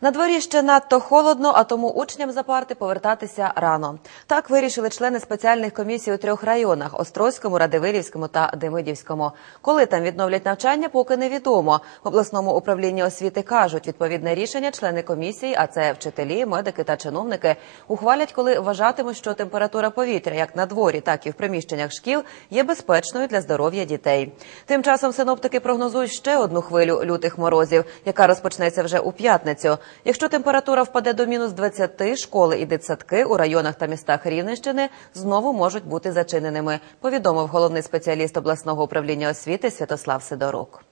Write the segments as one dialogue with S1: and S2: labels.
S1: На дворі ще надто холодно, а тому учням за парти повертатися рано. Так вирішили члени спеціальних комісій у трьох районах: Острозькому, Радивилівському та Демидівському. Коли там відновлять навчання, поки невідомо. В обласному управлінні освіти кажуть, відповідне рішення члени комісії, а це вчителі, медики та чиновники, ухвалять, коли вважатимуть, що температура повітря, як на дворі, так і в приміщеннях шкіл, є безпечною для здоров'я дітей. Тим часом синоптики прогнозують ще одну хвилю лютих морозів, яка розпочнеться вже у п'ятницю. Якщо температура впаде до мінус 20, школи і дитсадки у районах та містах Рівненщини знову можуть бути зачиненими, повідомив головний спеціаліст обласного управління освіти Святослав Сидорук.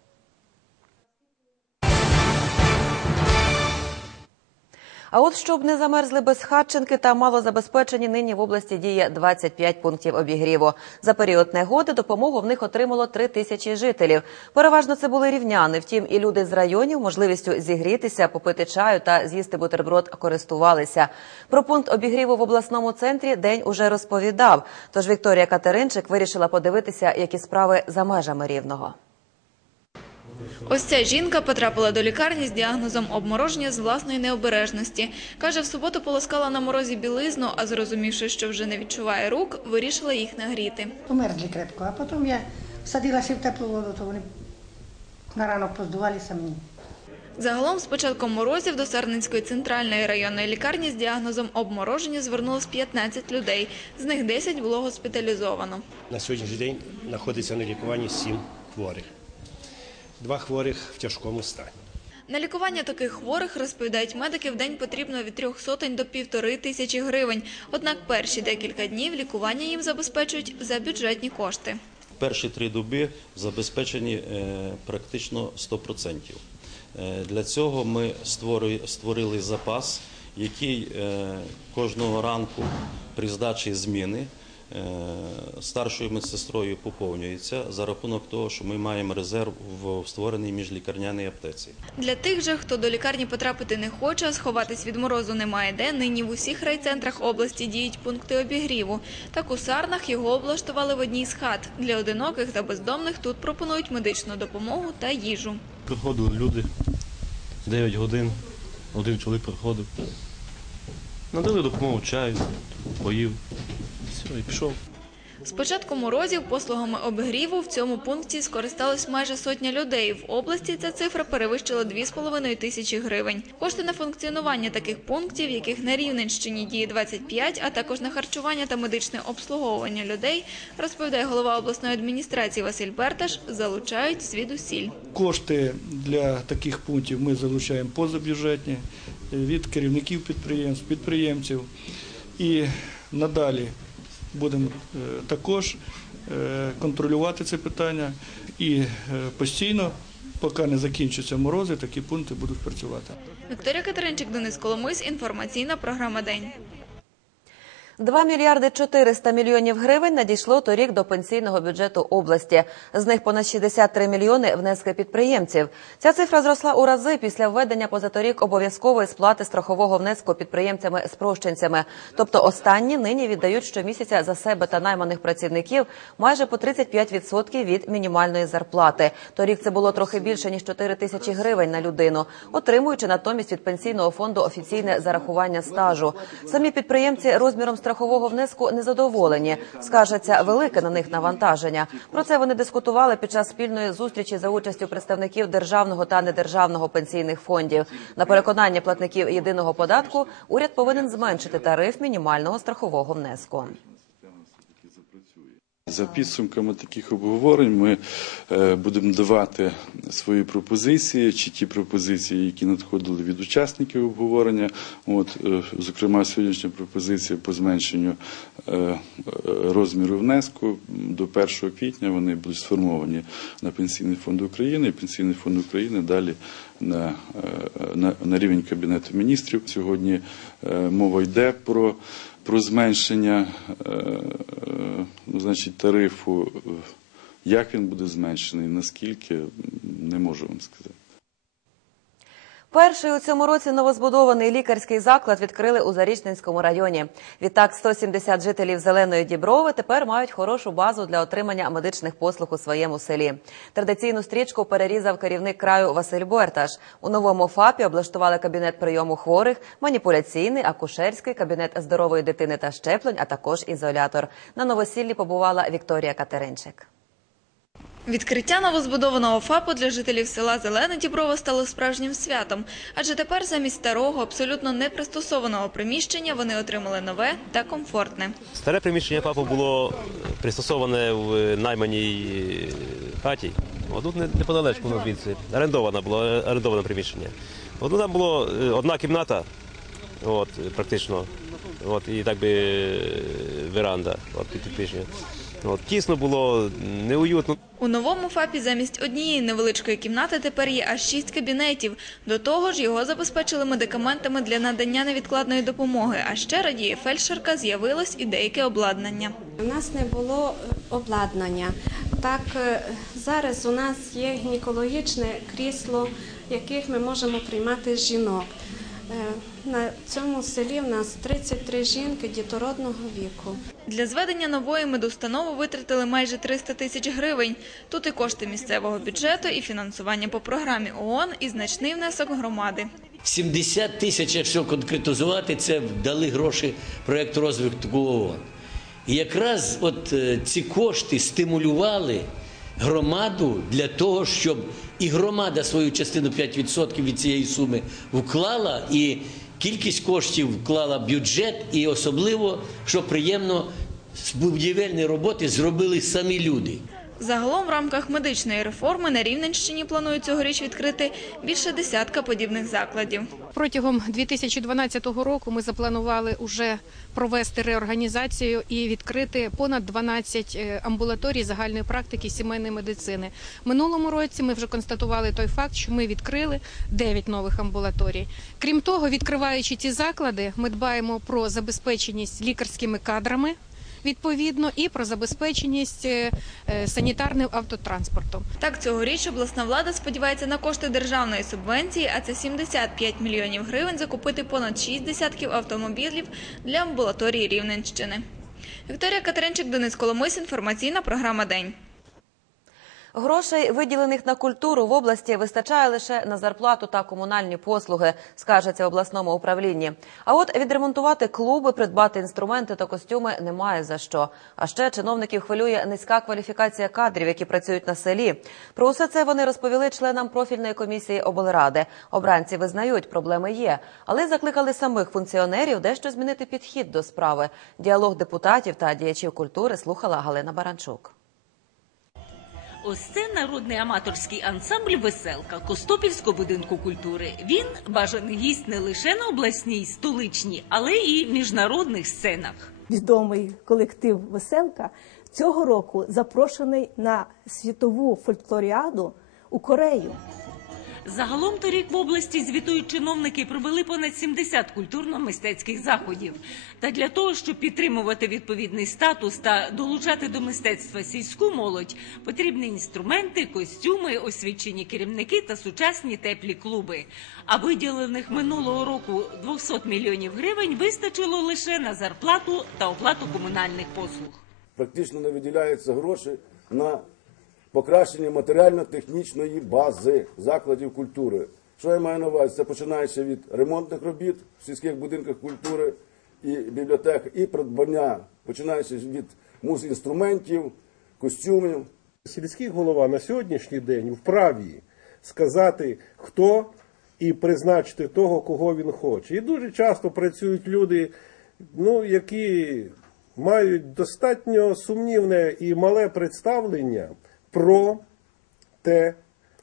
S1: А от щоб не замерзли безхатченки та малозабезпечені, нині в області діє 25 пунктів обігріву. За період негоди допомогу в них отримало 3 тисячі жителів. Переважно це були рівняни. Втім, і люди з районів можливістю зігрітися, попити чаю та з'їсти бутерброд користувалися. Про пункт обігріву в обласному центрі день уже розповідав. Тож Вікторія Катеринчик вирішила подивитися, які справи за межами рівного.
S2: Ось ця жінка потрапила до лікарні з діагнозом обмороження з власної необережності. Каже, в суботу полоскала на морозі білизну, а зрозумівши, що вже не відчуває рук, вирішила їх нагріти.
S3: Померзли крепко, а потім я всадилася в теплу воду, то вони на ранок поздувалися мені.
S2: Загалом з початком морозів до Сарненської центральної районної лікарні з діагнозом обмороження звернулось 15 людей. З них 10 було госпіталізовано.
S4: На сьогоднішній день знаходиться на лікуванні 7 хворих. Два хворих в тяжкому стані.
S2: На лікування таких хворих, розповідають медики, в день потрібно від трьох сотень до півтори тисячі гривень. Однак перші декілька днів лікування їм забезпечують за бюджетні кошти.
S5: Перші три доби забезпечені е, практично 100%. Е, Для цього ми створили запас, який е, кожного ранку при здачі зміни старшою медсестрою поповнюється за рахунок того, що ми маємо резерв в створеній міжлікарняній аптеці.
S2: Для тих же, хто до лікарні потрапити не хоче, сховатись від морозу немає де, нині в усіх райцентрах області діють пункти обігріву. Так у Сарнах його облаштували в одній з хат. Для одиноких та бездомних тут пропонують медичну допомогу та їжу.
S6: Приходили люди 9 годин, один чоловік приходив. Надали допомогу чаю, поїв. Все, і пішов.
S2: З початку морозів послугами обігріву в цьому пункті скористалось майже сотня людей. В області ця цифра перевищила 2,5 тисячі гривень. Кошти на функціонування таких пунктів, яких на Рівненщині діє 25, а також на харчування та медичне обслуговування людей, розповідає голова обласної адміністрації Василь Берташ, залучають звідусіль.
S7: Кошти для таких пунктів ми залучаємо позабюджетні е, від керівників підприємств, підприємців. І надалі будемо е, також е, контролювати це питання і е, постійно, поки не закінчаться морози, такі пункти будуть працювати.
S2: Вікторія Катеринчик, Денис Коломис, інформаційна програма День.
S1: 2 мільярди 400 мільйонів гривень надійшло торік до пенсійного бюджету області. З них понад 63 мільйони внески підприємців. Ця цифра зросла у рази після введення позаторік обов'язкової сплати страхового внеску підприємцями-спрощенцями. Тобто останні нині віддають щомісяця за себе та найманих працівників майже по 35% від мінімальної зарплати. Торік це було трохи більше ніж 4 тисячі гривень на людину, отримуючи натомість від пенсійного фонду офіційне зарахування стажу. Самі підприємці розміром страхового внеску незадоволені. Скажеться велике на них навантаження. Про це вони дискутували під час спільної зустрічі за участю представників державного та недержавного пенсійних фондів. На переконання платників єдиного податку уряд повинен зменшити тариф мінімального страхового внеску.
S8: За підсумками таких обговорень ми е, будемо давати свої пропозиції чи ті пропозиції, які надходили від учасників обговорення. От, е, зокрема, сьогоднішня пропозиція по зменшенню е, розміру внеску до 1 квітня вони будуть сформовані на Пенсійний фонд України. І Пенсійний фонд України далі на, на, на рівень Кабінету міністрів. Сьогодні мова йде про про зменшення значить, тарифу. Як він буде зменшений, наскільки не можу вам сказати.
S1: Перший у цьому році новозбудований лікарський заклад відкрили у Зарічненському районі. Відтак 170 жителів Зеленої Діброви тепер мають хорошу базу для отримання медичних послуг у своєму селі. Традиційну стрічку перерізав керівник краю Василь Буерташ. У новому ФАПі облаштували кабінет прийому хворих, маніпуляційний, акушерський, кабінет здорової дитини та щеплень, а також ізолятор. На новосіллі побувала Вікторія Катеринчик.
S2: Відкриття новозбудованого ФАПу для жителів села Зелена Діброва стало справжнім святом, адже тепер замість старого, абсолютно непристосованого приміщення вони отримали нове та комфортне.
S9: Старе приміщення ФАПу було пристосоване в найманій е, хаті. Тут не- неподалечку ну, звідси. Орендоване було, е, орендоване приміщення. От ну, там було е, одна кімната, от, е, практично. От, і так би е, веранда от, під приміщення. От, тісно було, неуютно.
S2: У новому ФАПі замість однієї невеличкої кімнати тепер є аж шість кабінетів. До того ж, його забезпечили медикаментами для надання невідкладної допомоги. А ще радіє фельдшерка, з'явилось і деяке обладнання.
S10: У нас не було е, обладнання. Так, е, зараз у нас є гінекологічне крісло, в яких ми можемо приймати жінок. Е, На цьому селі в нас 33 жінки дітородного віку.
S2: Для зведення нової медустанови витратили майже 300 тисяч гривень. Тут і кошти місцевого бюджету, і фінансування по програмі ООН, і значний внесок громади.
S11: 70 тисяч, якщо конкретизувати, це дали гроші проєкту розвитку ООН. І якраз от е, ці кошти стимулювали громаду для того, щоб і громада свою частину 5% від цієї суми вклала, і кількість коштів вклала бюджет, і особливо, що приємно, будівельні роботи зробили самі люди.
S2: Загалом в рамках медичної реформи на Рівненщині планують цьогоріч відкрити більше десятка подібних закладів.
S12: Протягом 2012 року ми запланували уже провести реорганізацію і відкрити понад 12 е, амбулаторій загальної практики сімейної медицини. Минулому році ми вже констатували той факт, що ми відкрили 9 нових амбулаторій. Крім того, відкриваючи ці заклади, ми дбаємо про забезпеченість лікарськими кадрами. Відповідно, і про забезпеченість е, е, санітарним автотранспортом.
S2: Так, цьогоріч обласна влада сподівається на кошти державної субвенції, а це 75 мільйонів гривень закупити понад 6 десятків автомобілів для амбулаторії Рівненщини. Вікторія Катеринчик, Денис Коломис, інформаційна програма День.
S1: Грошей, виділених на культуру в області, вистачає лише на зарплату та комунальні послуги, скажеться в обласному управлінні. А от відремонтувати клуби, придбати інструменти та костюми немає за що. А ще чиновників хвилює низька кваліфікація кадрів, які працюють на селі. Про усе це вони розповіли членам профільної комісії облради. Обранці визнають, проблеми є, але закликали самих функціонерів дещо змінити підхід до справи. Діалог депутатів та діячів культури слухала Галина Баранчук.
S13: Ось це народний аматорський ансамбль Веселка Костопільського будинку культури. Він бажаний гість не лише на обласній, столичній, але і міжнародних сценах.
S14: відомий колектив Веселка цього року запрошений на світову фольклоріаду у Корею.
S13: Загалом торік в області звітують чиновники провели понад 70 культурно-мистецьких заходів. Та для того, щоб підтримувати відповідний статус та долучати до мистецтва сільську молодь, потрібні інструменти, костюми, освічені керівники та сучасні теплі клуби. А виділених минулого року 200 мільйонів гривень вистачило лише на зарплату та оплату комунальних послуг.
S15: Практично не виділяються гроші на покращення матеріально-технічної бази закладів культури. Що я маю на увазі? Це починаючи від ремонтних робіт в сільських будинках культури і бібліотек, і придбання, починаючи від музінструментів, костюмів.
S16: Сільський голова на сьогоднішній день вправі сказати, хто і призначити того, кого він хоче. І дуже часто працюють люди, ну, які мають достатньо сумнівне і мале представлення про те,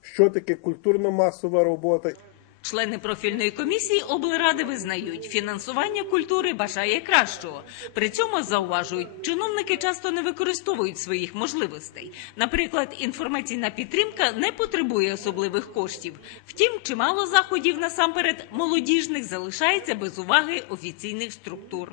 S16: що таке культурно-масова робота.
S13: Члени профільної комісії облради визнають, фінансування культури бажає кращого. При цьому зауважують, чиновники часто не використовують своїх можливостей. Наприклад, інформаційна підтримка не потребує особливих коштів. Втім, чимало заходів насамперед молодіжних залишається без уваги офіційних структур.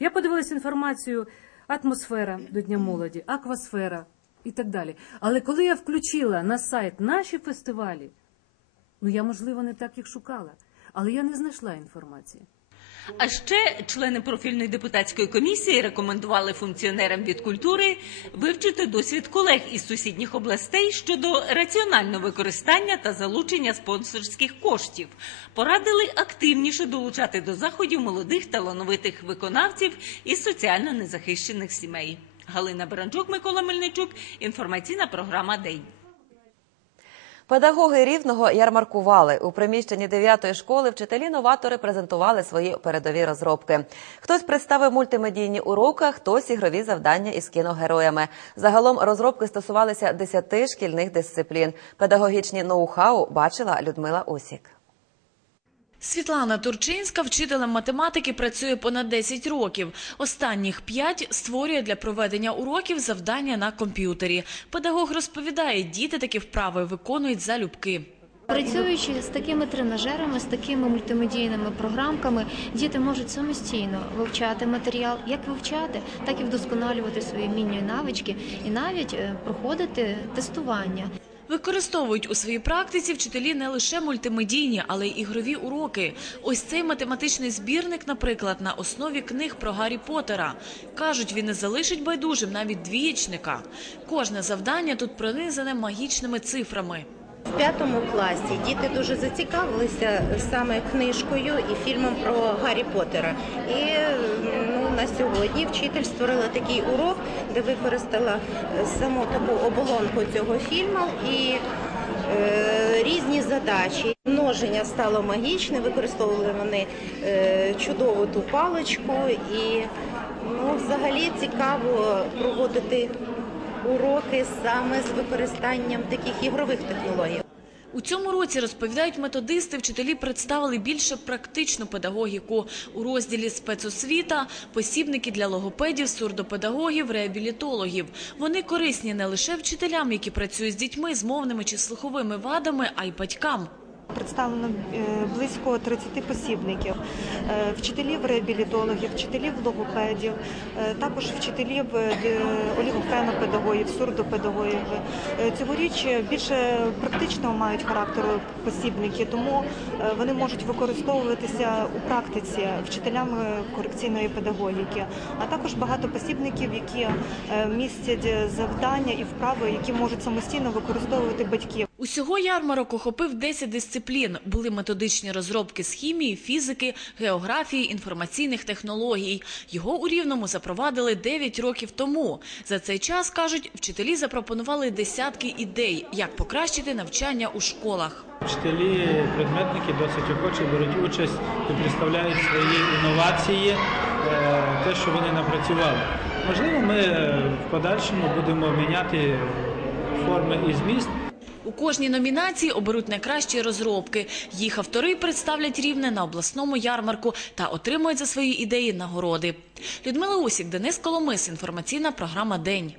S17: Я подивилася інформацію атмосфера до Дня молоді, аквасфера і так далі. Але коли я включила на сайт наші фестивалі, Ну я, можливо, не так їх шукала, але я не знайшла інформації.
S13: А ще члени профільної депутатської комісії рекомендували функціонерам від культури вивчити досвід колег із сусідніх областей щодо раціонального використання та залучення спонсорських коштів. Порадили активніше долучати до заходів молодих талановитих виконавців із соціально незахищених сімей. Галина Баранчук, Микола Мельничук. Інформаційна програма День.
S1: Педагоги рівного ярмаркували у приміщенні 9-ї школи. Вчителі-новатори презентували свої передові розробки. Хтось представив мультимедійні уроки, хтось ігрові завдання із кіногероями. Загалом розробки стосувалися 10 шкільних дисциплін. Педагогічні ноу-хау бачила Людмила Осік.
S18: Світлана Турчинська вчителем математики працює понад 10 років. Останніх 5 створює для проведення уроків завдання на комп'ютері. Педагог розповідає, діти такі вправи виконують залюбки.
S19: Працюючи з такими тренажерами, з такими мультимедійними програмками, діти можуть самостійно вивчати матеріал, як вивчати, так і вдосконалювати свої вміння і навички, і навіть е, проходити тестування.
S18: Використовують у своїй практиці вчителі не лише мультимедійні, але й ігрові уроки. Ось цей математичний збірник, наприклад, на основі книг про Гаррі Поттера. Кажуть, він не залишить байдужим навіть двієчника. Кожне завдання тут пронизане магічними цифрами.
S20: В п'ятому класі діти дуже зацікавилися саме книжкою і фільмом про Гаррі Поттера. І ну, на сьогодні вчитель створила такий урок, де використала саму таку оболонку цього фільму і е, різні задачі. Множення стало магічне, використовували вони е, чудову ту паличку і ну, взагалі цікаво проводити уроки саме з використанням таких ігрових технологій.
S18: У цьому році розповідають методисти, вчителі представили більше практичну педагогіку у розділі спецосвіта, посібники для логопедів, сурдопедагогів, реабілітологів. Вони корисні не лише вчителям, які працюють з дітьми з мовними чи слуховими вадами, а й батькам.
S21: Представлено е, близько 30 посібників, е, вчителів реабілітологів, вчителів логопедів, е, також вчителів олігофенопедагогів, сурдопедагогів. Цьогоріч більше практичного мають характеру посібники, тому вони можуть використовуватися у практиці вчителями корекційної педагогіки, а також багато посібників, які містять завдання і вправи, які можуть самостійно використовувати батьки.
S18: Усього ярмарок охопив 10 дисциплін. Були методичні розробки з хімії, фізики, географії, інформаційних технологій. Його у Рівному запровадили 9 років тому. За цей час, кажуть, вчителі запропонували десятки ідей, як покращити навчання у школах.
S22: Вчителі, предметники досить охоче беруть участь і представляють свої інновації, те, що вони напрацювали. Можливо, ми в подальшому будемо міняти форми і зміст.
S18: У кожній номінації оберуть найкращі розробки. Їх автори представлять рівне на обласному ярмарку та отримують за свої ідеї нагороди. Людмила Усік, Денис Коломис. Інформаційна програма День.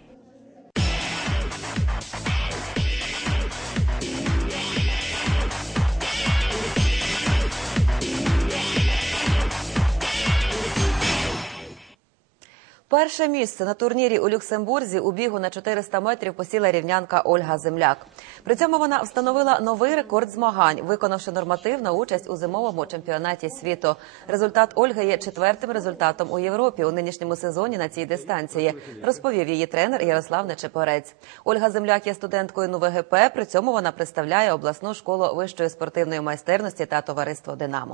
S1: Перше місце на турнірі у Люксембурзі у бігу на 400 метрів посіла рівнянка Ольга Земляк. При цьому вона встановила новий рекорд змагань, виконавши нормативну участь у зимовому чемпіонаті світу. Результат Ольги є четвертим результатом у Європі у нинішньому сезоні на цій дистанції. Розповів її тренер Ярослав Нечепорець. Ольга Земляк є студенткою НУВГП. При цьому вона представляє обласну школу вищої спортивної майстерності та товариство Динамо.